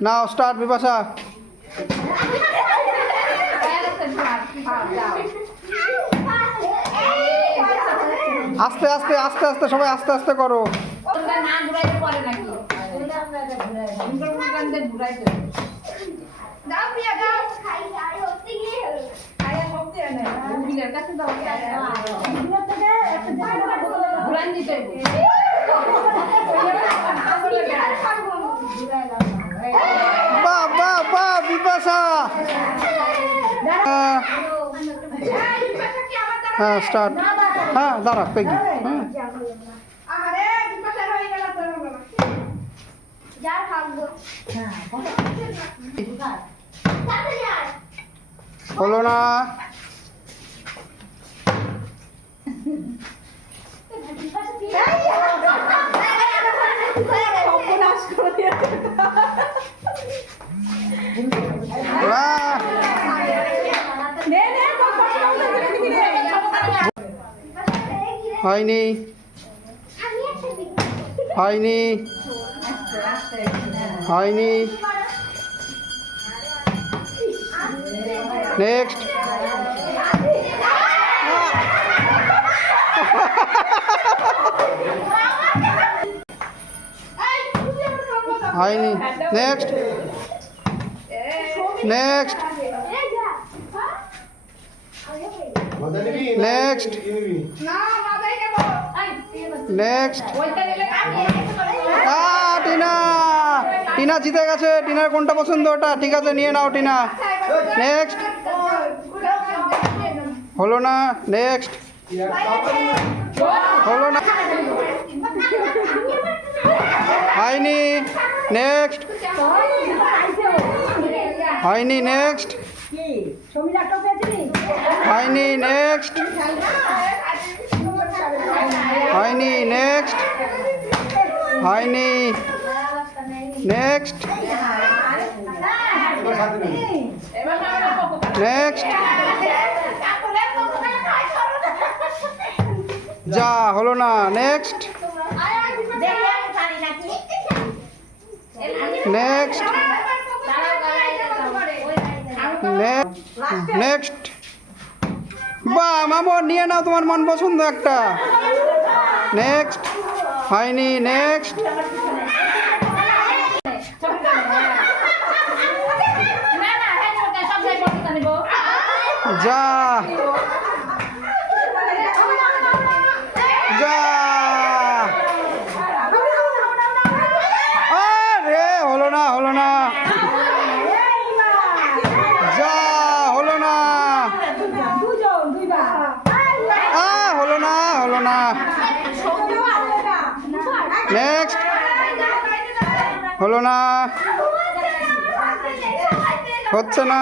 নাও start Bipasha. আস্তে আস্তে আস্তে আস্তে সবাই আস্তে আস্তে করো। বাহ বাহ বাহ বিপাশা। হ্যাঁ স্টার্ট। হ্যাঁ দাঁড়া পেগি। হলো না। হয়নি হয়নি হয়নি। নেক্সট। হয়নি। Next next next next. Tina Tina জিতে গেছে। টিনার কোনটা পছন্দ ওটা? ঠিক আছে নিয়ে নাও টিনা। নেক্সট। হলো না। নেক্সট। হলো না। হয়নি। নেক্সট। হয়নি। নেক্সট। হয়নি। নেক্সট। হয়নি। নেক্সট। হয়নি। নেক্সট। নেক্সট। যা হলো না। নেক্সট। নেক্সট। নেক্সট। বাহ মামু নিয়ে নাও তোমার মন পছন্দ একটা। নেক্সট। হয়নি। নেক্সট। যা যা। আরে হলো না হলো না। যা হলো না। হলো না হলো না। নেক্সট। হলো না। হচ্ছে না।